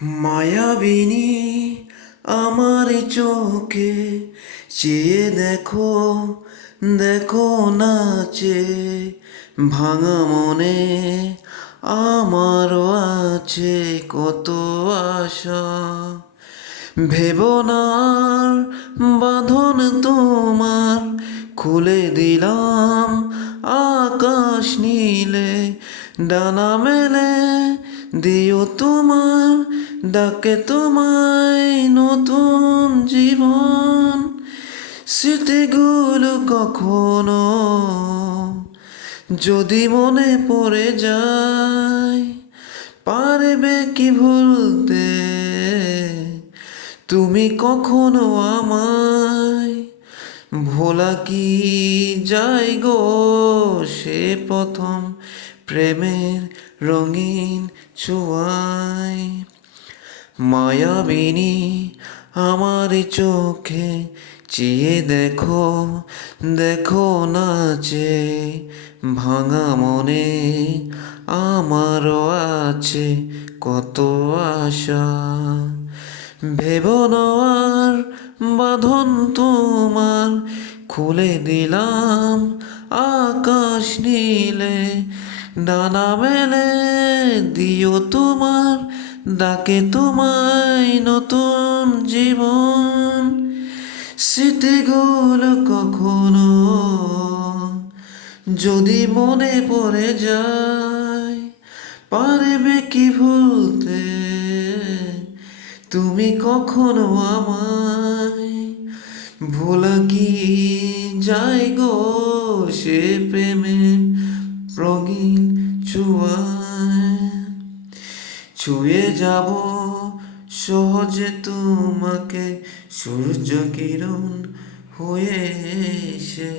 মায়াবিনী আমার চোখে চেয়ে দেখো, দেখো নাচে ভাঙা মনে আমারও আছে কত আশা। ভেবনার বাঁধন তোমার খুলে দিলাম আকাশ নীলে, ডানা মেলে দিও তোমার ডাকে তোমায় নতুন জীবন। স্মৃতিগুলো কখনো যদি মনে পড়ে যায়, পারবে কি ভুলতে তুমি কখনো আমায়? ভোলা কি যায় গো সে প্রথম প্রেমের রঙিন ছোঁয়ায়। মায়াবিনী আমার চোখে চেয়ে দেখো, দেখো নাচে ভাঙা মনে আমারও আছে কত আশা। ভেবনার বাঁধন তোমার খুলে দিলাম আকাশ নীলে, ডানা মেলে দিও তোমার ডাকে তোমায় নতুন জীবন। স্মৃতিগুলো কখনো যদি মনে পড়ে যায়, পারবে কি ভুলতে তুমি কখনো আমায়? ভোলা কি যায় গো সে প্রেমের রঙিন ছোঁয়ায়। ছুঁয়ে যাব সহজে তোমাকে সূর্য কিরণ হয়ে এসে।